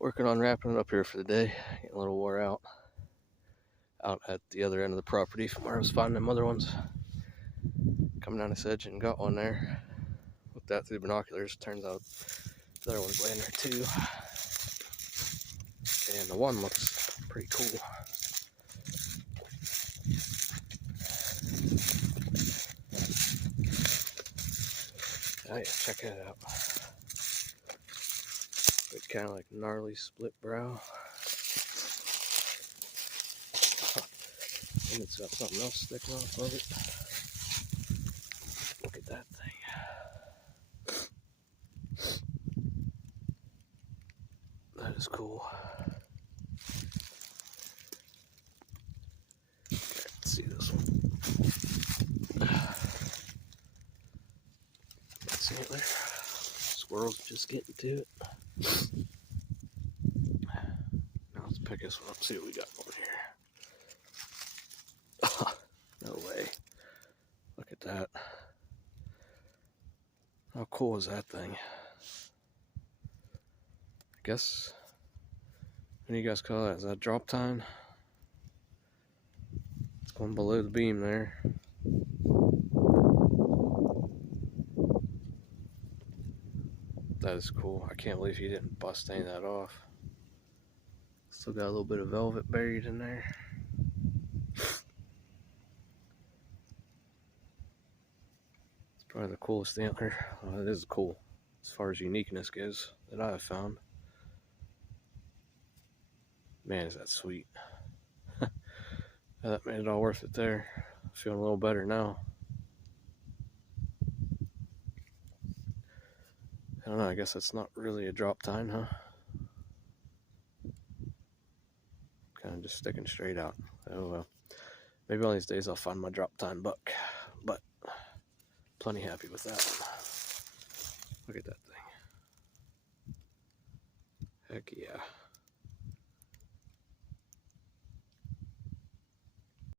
Working on wrapping it up here for the day. Getting a little wore out. Out at the other end of the property from where I was finding them other ones. Coming down this edge and got one there. Looked out through the binoculars. Turns out the other one's laying there too. And the one looks pretty cool. Oh yeah, check that out. It's kind of like gnarly split brow. And it's got something else sticking off of it. Look at that thing. That is cool. Let's see this one. That's antler. Squirrels just getting to it. Now let's pick this one up, see what we got on here. No way. Look at that. How cool is that thing? I guess, what do you guys call that? Is that drop tine? It's going below the beam there. That is cool. I can't believe he didn't bust any of that off. Still got a little bit of velvet buried in there. It's probably the coolest antler. Well, it is cool as far as uniqueness goes that I have found. Man, is that sweet. That made it all worth it there. Feeling a little better now. I don't know, I guess that's not really a drop tine, huh? Kind of just sticking straight out. Oh well. Maybe one of these days I'll find my drop tine buck. But plenty happy with that one. Look at that thing. Heck yeah.